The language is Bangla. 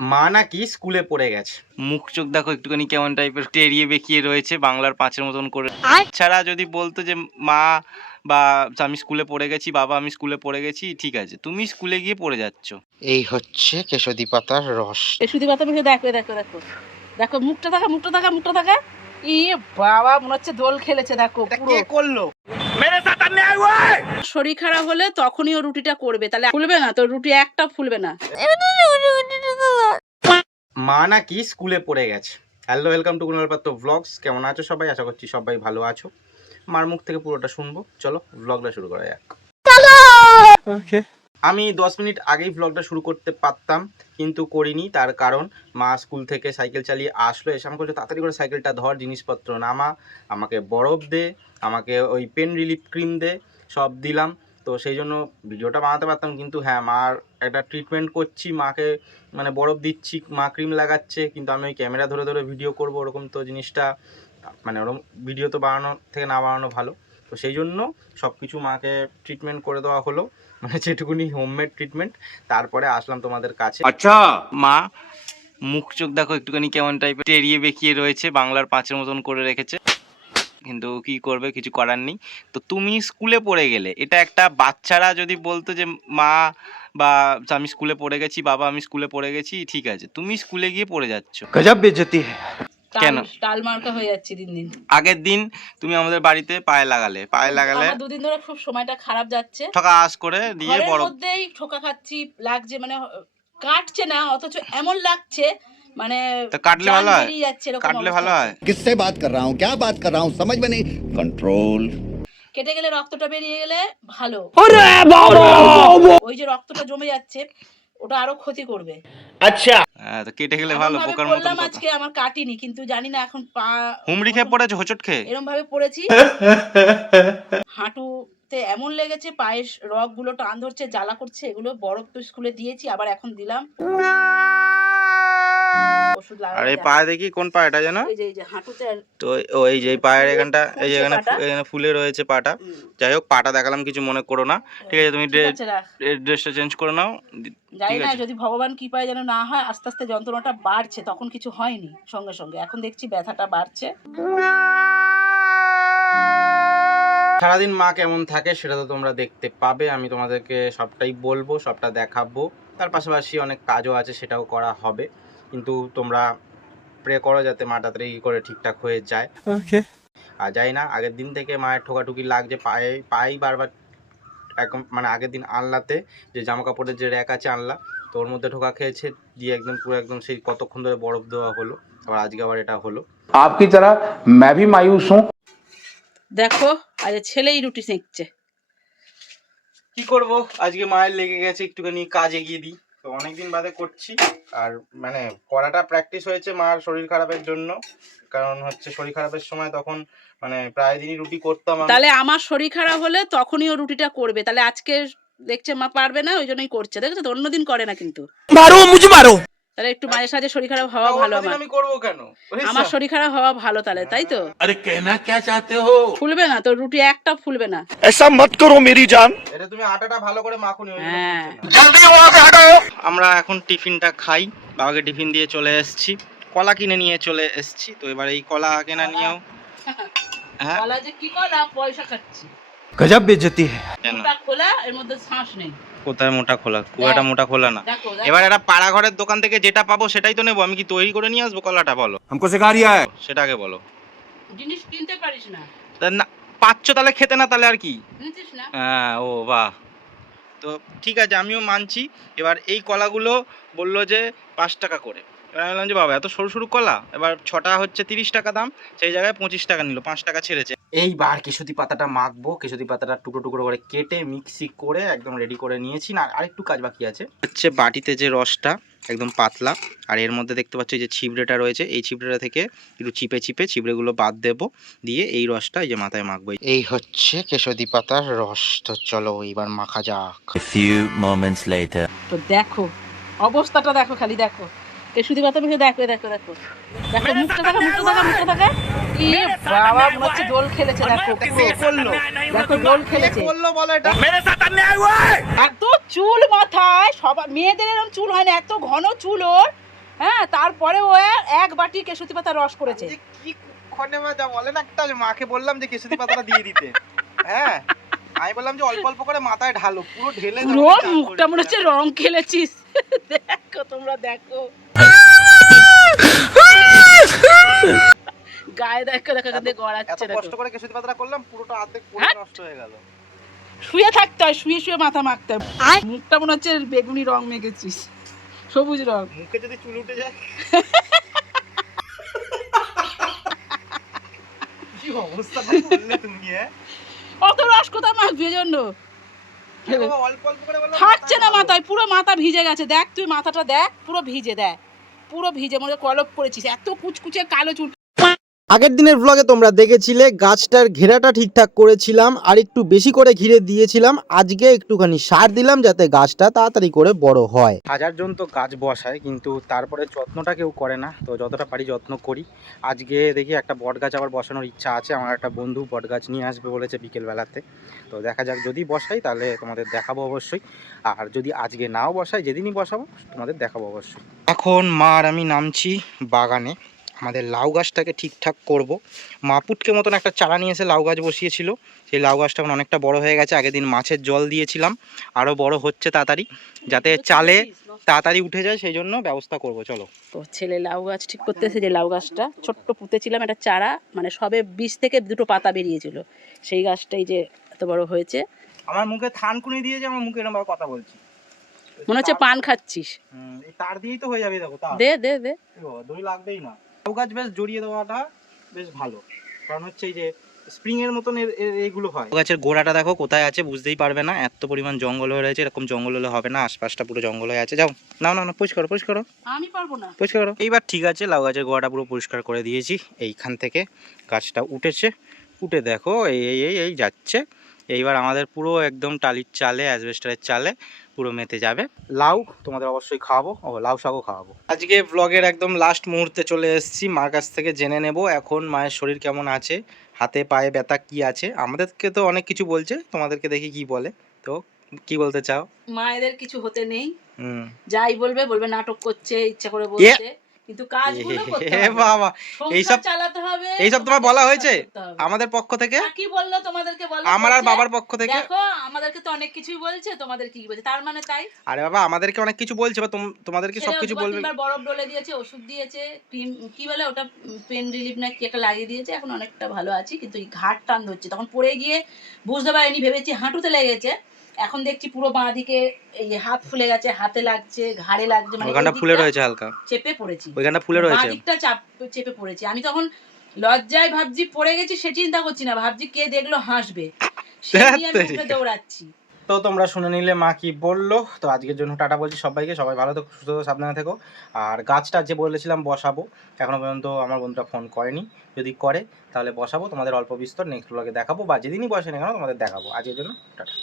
মা নাকি স্কুলে পড়ে গেছে। মুখ চোখ দেখো একটুখানি কেমন টাইপের টেরিয়ে বেঁকিয়ে রয়েছে বাংলার পাঁচের মতন করে। ছাড়া যদি বলতো যে মা বা আমি স্কুলে পড়ে গেছি বাবা আমি স্কুলে পড়ে গেছি ঠিক আছে তুমি স্কুলে গিয়ে পড়ে যাচ্ছ। এই হচ্ছে কেশদি পাতার রস। কেশদি পাতা দেখো দেখো দেখো। দেখো মুখটা দেখা মুখটা দেখা মুখটা দেখা। ই বাবা মনে হচ্ছে দোল খেলেছে দেখো পুরো। করল? শরীর খারাপ হলে তখনই ও রুটিটা করবে। তাহলে ফুলবে না তো রুটি একটা ফুলবে না। মা নাকি স্কুলে পড়ে গেছে। হ্যালো ওয়েলকাম টু কুনাল পাত্র ভ্লগস কেমন আছো সবাই? আশা করছি সবাই ভালো আছো। মার মুখ থেকে পুরোটা শুনব। চলো ভ্লগটা শুরু করা যাক। আমি দশ মিনিট আগেই ভ্লগটা শুরু করতে পারতাম কিন্তু করিনি। তার কারণ মা স্কুল থেকে সাইকেল চালিয়ে আসলো। এসে আমাকে তাড়াতাড়ি করে সাইকেলটা ধর জিনিসপত্র নামা। আমাকে বরফ দে আমাকে ওই পেন রিলিফ ক্রিম দে সব দিলাম। তো সেই জন্য ভিডিওটা বানাতে পারতাম, কিন্তু হ্যাঁ মার একটা ট্রিটমেন্ট করছি, মাকে মানে বরফ দিচ্ছি, মা ক্রিম লাগাচ্ছে, কিন্তু আমি ওই ক্যামেরা ধরে ধরে ভিডিও করব, ওরকম তো জিনিসটা মানে ওরকম ভিডিও তো বানানো থেকে না বানানো ভালো। তো সেই জন্য সব কিছু মাকে ট্রিটমেন্ট করে দেওয়া হলো মানে যেটুকুনি হোমমেড ট্রিটমেন্ট তারপরে আসলাম তোমাদের কাছে। আচ্ছা! মা, মুখ চোখ দেখো একটুখানি কেমন টাইপের টেরিয়ে বেঁকিয়ে রয়েছে, বাংলার পাঁচের মতন করে রেখেছে। কিন্তু কি করবে? কিছু করার নেই। তো তুমি স্কুলে পড়ে গেলে এটা একটা বাচ্চারা যদি বলতো যে মা বা আমি স্কুলে পড়ে গেছি বাবা আমি স্কুলে পড়ে গেছি ঠিক আছে। তুমি স্কুলে গিয়ে পড়ে যাচ্ছ। গজব বেজতি কেন? টালমার্কা হয়ে যাচ্ছে দিন দিন। আগের দিন তুমি আমাদের বাড়িতে পায়ে লাগালে পায়ে লাগালে দুদিন ধরে খুব সময়টা খারাপ যাচ্ছে। ঠকা আস করে দিয়ে বড় মধ্যেই ঠকা খাচ্ছি লাগছে মানে কাটছে না অথচ এমন লাগছে মানে কাটলে ভালো হয়? কাটলে ভালো হয়? কিসসে বাত কর রাহা? হুঁ ক্যা বাত কর রাহা? হুঁ সমঝ মে নেই। কন্ট্রোল কেটে গেলে রক্তটা বেরিয়ে গেলে ভালো। ওই যে রক্তটা জমে যাচ্ছে ওটা আরও ক্ষতি করবে। আচ্ছা। হ্যাঁ তো কেটে গেলে ভালো পোকার মতো আজকে আমার কাটিনি কিন্তু জানি না এখন পা হুমড়ি খেয়ে পড়েছে হোচট খেয়ে? এরকম ভাবে পড়েছি। হাঁটুতে এমন লেগেছে পায়ের রকগুলো টান ধরছে জ্বালা করছে এগুলো বরফ তো স্কুলে দিয়েছি আবার এখন দিলাম। আরে এই পায়ে দেখি কোন পায়েটা যেন? এই যে এই যে হাঁটুতে আর- তো ও এই যে পায়ের এখানটা এই যে এখানে এখানে ফুলে রয়েছে পাটা। যাই হোক পাটা দেখালাম কিছু মনে করো না। ঠিক আছে তুমি ড্রেসটা চেঞ্জ করে নাও। জানি ঠিক না আছে। যদি ভগবান কৃপায় যেন না হয় আস্তে আস্তে যন্ত্রণাটা বাড়ছে তখন কিছু হয়নি সঙ্গে সঙ্গে। এখন দেখছি ব্যথাটা বাড়ছে। সারাদিন মা কেমন থাকে সেটা তো তোমরা দেখতে পাবে আমি তোমাদেরকে সবটাই বলব সবটা দেখাবো। তার পাশাপাশি অনেক কাজও আছে সেটাও করা হবে। কিন্তু তোমরা প্রে করো যাতে মা তাড়াতাড়ি করে ঠিকঠাক হয়ে যায়। ওকে আর যাই না আগের দিন থেকে মায়ের ঠোকাঠুকি লাগছে পায়ে পাই বারবার একদম মানে আগের দিন আনলাতে যে জামা কাপড়ের যে র্যাক আছে আনলা তো ওর মধ্যে ঠোকা খেয়েছে দিয়ে একদম পুরো একদম সেই কতক্ষণ ধরে বরফ দেওয়া হলো আবার আজকে আবার এটা হলো। আপকি তারা ম্যাভি মায়ুস হুঁ দেখো আজ ছেলেই রুটি সেঁকছে। কি করব? আজকে মায়ের লেগে গেছে একটুখানি কাজ এগিয়ে দিই। তো অনেকদিন বাদে করছি। আর মানে করাটা প্র্যাকটিস হয়েছে মার শরীর খারাপের জন্য। কারণ হচ্ছে শরীর খারাপের সময় তখন মানে প্রায় দিনই রুটি করতাম তাহলে আমার শরীর খারাপ হলে তখনই ও রুটিটা করবে। তাহলে আজকে দেখছে মা পারবে না ওই জন্যই করছে। দেখছ তো? অন্যদিন করে না কিন্তু। মারো মুজি মারো। তাহলে একটু মাঝে সাঝে শরীর খারাপ হওয়া তা ভালো অন্যদিন আমার আমি করবো কেন বুঝেছো? আমার শরীর খারাপ হওয়া ভালো তাহলে তাই তো अरे कहना क्या चाहते हो ফুলবে না তো রুটি একটা ফুলবে না ऐसा मत करो मेरी जान এটা তুমি আটাটা ভালো করে মাখুনি ওই জন্য হ্যাঁ ফুলছে না। আমরা এখন টিফিনটা খাই বাবাকে টিফিন দিয়ে চলে এসেছি কলা কিনে নিয়ে চলে এসেছি তো এবার এই কলা কেনা নিয়েও হ্যাঁ কলা যে কি কলা পয়সা খাচ্ছি गजब बेइज्जती है কেন মোটা খোলা এর মধ্যে শ্বাস নেই কোথায় মোটা খোলা? খুব একটা মোটা খোলা না। এবার একটা পাড়া ঘরের দোকান থেকে যেটা পাবো সেটাই তো নেব। আমি কি তৈরি করে নিয়ে আসব কলাটা বলো? আমাকে শেখা বলো। জিনিস কিনতে পারিস না। না পাচ্ছ তাহলে খেতে না তাহলে আর কি? হ্যাঁ ও বা তো ঠিক আছে আমিও মানছি। এবার এই কলাগুলো বলল যে পাঁচ টাকা করে। এবার আমি বললাম যে বাবা এত সরু সরু কলা এবার ছটা হচ্ছে তিরিশ টাকা দাম সেই জায়গায় পঁচিশ টাকা নিল পাঁচ টাকা ছেড়েছে। এইবার কেশুতি পাতাটা মাখবো কেশুতি পাতাটা টুকরো টুকরো করে কেটে মিক্সি করে একদম রেডি করে নিয়েছি। না আরেকটু কাজ বাকি আছে। হচ্ছে বাটিতে যে রসটা একদম পাতলা আর এর মধ্যে দেখতে পাচ্ছ এই যে ছিবড়েটা রয়েছে এই ছিবড়েটা থেকে একটু চিপে চিপে ছিবড়েগুলো বাদ দেবো দিয়ে এই রসটা এই যে মাথায় মাখবো। এই হচ্ছে কেশদি পাতার রস তো চলো এবার মাখা যাক। A few moments later. তো দেখো অবস্থাটা দেখো খালি দেখো। কেশুদি পাতা মেখে দেখো দেখো দেখো। দেখো মুখটা দেখা মুখটা দেখা মুখটা দেখা। বাবা মনে হচ্ছে দোল খেলেছে দেখো। পুরো। দেখো দোল খেলেছে। বলল বলো এটা? এত চুল মাথায় মেয়েদের এরকম চুল হয় না এত ঘন চুল ওর। হ্যাঁ তারপরে ও এক বাটি কেশুতি পাতা রস করেছে। কি ক্ষণে বা যা বলে না একটা মাকে বললাম যে কেশুতি পাতাটা দিয়ে দিতে। হ্যাঁ আমি বললাম যে অল্প অল্প করে মাথায় ঢালো পুরো ঢেলে পুরো মুখটা মনে হচ্ছে রং খেলেছিস। দেখো তোমরা দেখো। গায়ে দেখো দেখো গড়াচ্ছে কষ্ট করে কেশুতি পাতাটা করলাম পুরোটা অর্ধেক পুরো হ্যাঁ? নষ্ট হয়ে গেল। শুয়ে থাকতে হয় শুয়ে শুয়ে মাথা মাখতে হয়। মুখটা মনে হচ্ছে বেগুনি রং মেখেছিস সবুজ রং। মুখে যদি চুল উঠে যায়। কি অবস্থা করলে তুমি হ্যাঁ? অত রস কোথায় মাখবি জন্য? থাকছে না মাথায় পুরো মাথা ভিজে গেছে। দেখ তুই মাথাটা দেখ পুরো ভিজে দেখ। পুরো ভিজে মনে কলপ করেছিস। এত কুচকুচে কালো চুল। আগের দিনের ব্লগে তোমরা দেখেছিলে, গাছটার ঘেরাটা ঠিকঠাক করেছিলাম, আর একটু বেশি করে ঘিরে দিয়েছিলাম। আজকে একটুখানি সার দিলাম যাতে গাছটা তাড়াতাড়ি করে বড় হয়। হাজার জন তো গাছ বসায়, কিন্তু তারপরে যত্নটা কেউ করে না, তো যতটা পারি যত্ন করি। আজকে দেখি একটা বট গাছ আবার বসানোর ইচ্ছা আছে, আমার একটা বন্ধু বট গাছ নিয়ে আসবে বলেছে বিকেলবেলাতে। তো দেখা যাক, যদি বসাই তাহলে তোমাদের দেখাবো অবশ্যই, আর যদি আজকে নাও বসাই, যেদিনই বসাবো তোমাদের দেখাবো অবশ্যই। এখন মা আর আমি নামছি বাগানে। আমাদের লাউ গাছটাকে ঠিকঠাক করব। মাপুটকে মতন একটা চারা নিয়ে এসে লাউ গাছ বসিয়েছিল। সেই লাউ গাছটা এখন অনেকটা বড় হয়ে গেছে। আগের দিন মাছের জল দিয়েছিলাম। আরও বড় হচ্ছে তাড়াতাড়ি। যাতে চালে তাড়াতাড়ি উঠে যায় সেই জন্য ব্যবস্থা করব। চলো। তো ছেলে লাউ গাছ ঠিক করতেছে যে লাউ গাছটা ছোট্ট পুঁতেছিলাম একটা চারা মানে সবে বীজ থেকে দুটো পাতা বেরিয়েছিল। সেই গাছটাই যে এত বড় হয়েছে। আমার মুখে থানকুনি দিয়েছে আমার মুখে এরকম কথা বলছি। মনে হচ্ছে পান খাচ্ছিস। তার দিয়েই তো হয়ে যাবে দেখো দে দে দে। দড়ি লাগবেই না। লাউ গাছ বেশ জড়িয়ে দেওয়াটা বেশ ভালো। কারণ হচ্ছে এই যে স্প্রিং এর মতন এইগুলো হয়। গাছের গোড়াটা দেখো কোথায় আছে বুঝতেই পারবে না। এত পরিমাণ জঙ্গল হয়ে রয়েছে এরকম জঙ্গল হলে হবে না। আশপাশটা পুরো জঙ্গল হয়ে আছে। যাও না না না পরিষ্কার করো, পরিষ্কার করো। আমি পারব না। পরিষ্কার করো। এইবার ঠিক আছে লাউ গাছের গোড়াটা পুরো পরিষ্কার করে দিয়েছি। এইখান থেকে গাছটা উঠেছে। উঠে দেখো এই এই এই এই যাচ্ছে। এইবার আমাদের পুরো একদম টালির চালে অ্যাসবেস্টারের চালে পুরো মেতে যাবে। লাউ তোমাদের অবশ্যই খাওয়াবো। ও লাউ শাকও খাওয়াবো। আজকে ব্লগের একদম লাস্ট মুহূর্তে চলে এসেছি মার কাছ থেকে জেনে নেব এখন মায়ের শরীর কেমন আছে হাতে পায়ে ব্যথা কি আছে আমাদেরকে তো অনেক কিছু বলছে তোমাদেরকে দেখি কি বলে। তো কি বলতে চাও? মায়েদের কিছু হতে নেই। হুম। যাই বলবে বলবে নাটক করছে ইচ্ছা করে বলছে। কিন্তু কাজগুলো করতে হবে। বাবা এইসব- চালাতে হবে এইসব তোমার বলা হয়েছে? আমাদের পক্ষ থেকে? কি বলল তোমাদেরকে বলো আমার আর বাবার পক্ষ থেকে? দেখো আমাদেরকে তো অনেক কিছুই বলছে তোমাদের কি বলছে? তার মানে তাই? আরে বাবা আমাদেরকে অনেক কিছু বলছে বা তোমাদেরকে সবকিছু বলবে। বরফ ডলে দিয়েছে ওষুধ দিয়েছে ক্রিম কি বলে ওটা? পেন রিলিফ না কি একটা লাগিয়ে দিয়েছে এখন অনেকটা ভালো আছি কিন্তু এই ঘাট টান ধরছে। তখন পড়ে গিয়ে বুঝতে পারিনি ভেবেছি হাঁটুতে লেগেছে। এখন দেখছি পুরো বাঁ দিকে এই হাত ফুলে গেছে হাতে লাগছে ঘাড়ে লাগছে মানে ওই ফুলে রয়েছে হালকা। চেপে পড়েছি। ওইখানটা ফুলে রয়েছে। বাঁ দিকটা চাপ চেপে পড়েছি। আমি তখন লজ্জায় ভাবছি পড়ে গেছি সে চিন্তা করছি না। ভাবছি কে দেখল হাসবে। সেই নিয়ে আমি উঠে দৌড়াচ্ছি। তো তোমরা শুনে নিলে মা কি বলল। তো আজকের জন্য টাটা বলছি সবাইকে। সবাই ভালো থেকো সুস্থ থেকো, সাবধানে থেকো। আর গাছটা যে বলেছিলাম বসাবো এখনও পর্যন্ত আমার বন্ধুটা ফোন করেনি। যদি করে তাহলে বসাবো। তোমাদের অল্প বিস্তর নেক্সট ব্লগে দেখাবো। বা যেদিনই বসে না কেন তোমাদের দেখাবো। আজকের জন্য টাটা।